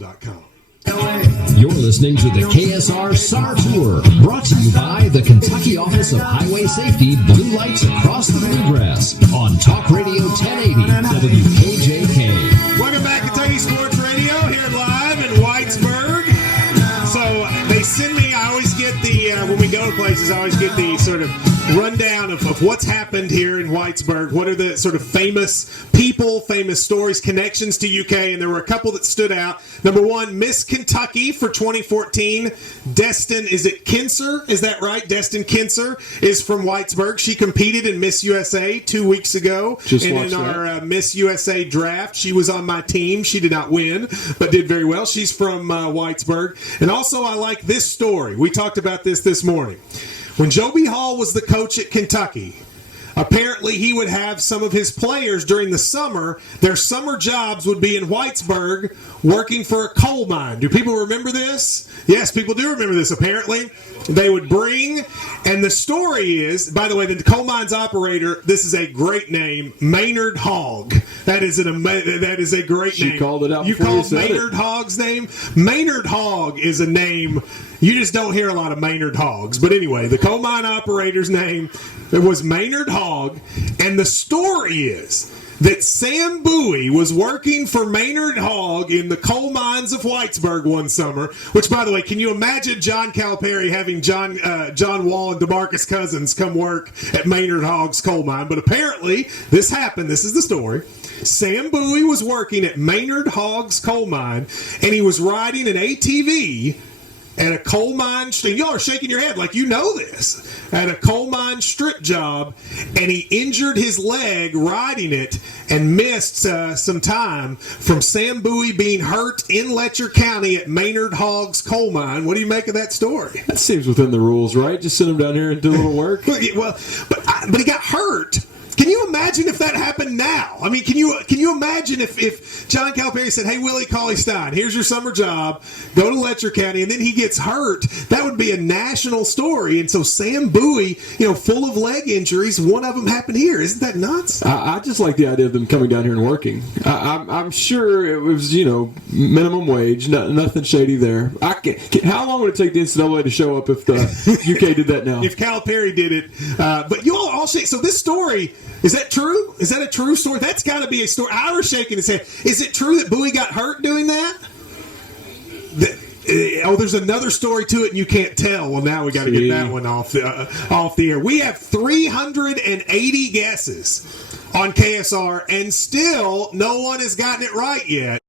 You're listening to the KSR Summer Tour, brought to you by the Kentucky Office of Highway Safety, Blue Lights Across the Bluegrass, on Talk Radio 1080 WKJK. Welcome back, Kentucky Sports Radio, here live in Whitesburg. So they send me, I always get the, when we go to places, I always get the sort of rundown of what's happened here in Whitesburg. What are the sort of famous people, famous stories, connections to UK? And there were a couple that stood out. Number one, Miss Kentucky for 2014. Destin, is it Kinser? Is that right? Destin Kinser is from Whitesburg. She competed in Miss USA 2 weeks ago. And in our Miss USA draft, she was on my team. She did not win, but did very well. She's from Whitesburg. And also, I like this story. We talked about this morning. When Joby Hall was the coach at Kentucky, apparently he would have some of his players during the summer, their summer jobs would be in Whitesburg working for a coal mine. Do people remember this? Yes, people do remember this. Apparently, they would bring, and the story is, by the way, the coal mine's operator, this is a great name, Maynard Hogg. That is a great name. She called it out. You called Maynard Hogg's name? Maynard Hogg is a name, you just don't hear a lot of Maynard Hoggs. But anyway, the coal mine operator's name, it was Maynard Hogg, and the story is that Sam Bowie was working for Maynard Hogg in the coal mines of Whitesburg one summer, which, by the way, can you imagine John Calipari having John Wall and DeMarcus Cousins come work at Maynard Hogg's coal mine? But apparently, this happened. This is the story. Sam Bowie was working at Maynard Hogg's coal mine, and he was riding an ATV at a coal mine, y'all are shaking your head like you know this, at a coal mine strip job, and he injured his leg riding it and missed some time from Sam Bowie being hurt in Letcher County at Maynard Hogg's coal mine. What do you make of that story? That seems within the rules, right? Just send him down here and do a little work. Well, but he got hurt. Can you imagine if that happened now? I mean, can you imagine if John Calipari said, "Hey, Willie Cauley-Stein, here's your summer job. Go to Letcher County," and then he gets hurt? That would be a national story. And so Sam Bowie, full of leg injuries, one of them happened here. Isn't that nuts? I just like the idea of them coming down here and working. I'm sure it was, minimum wage, nothing shady there. How long would it take the NCAA to show up if the UK did that now? If Calipari did it. But you all shake. So this story, is that true? Is that a true story? That's got to be a story. Ira's shaking his head. Is it true that Bowie got hurt doing that? There's another story to it, and you can't tell. Well, now we got to get that one off the air. We have 380 guesses on KSR, and still no one has gotten it right yet.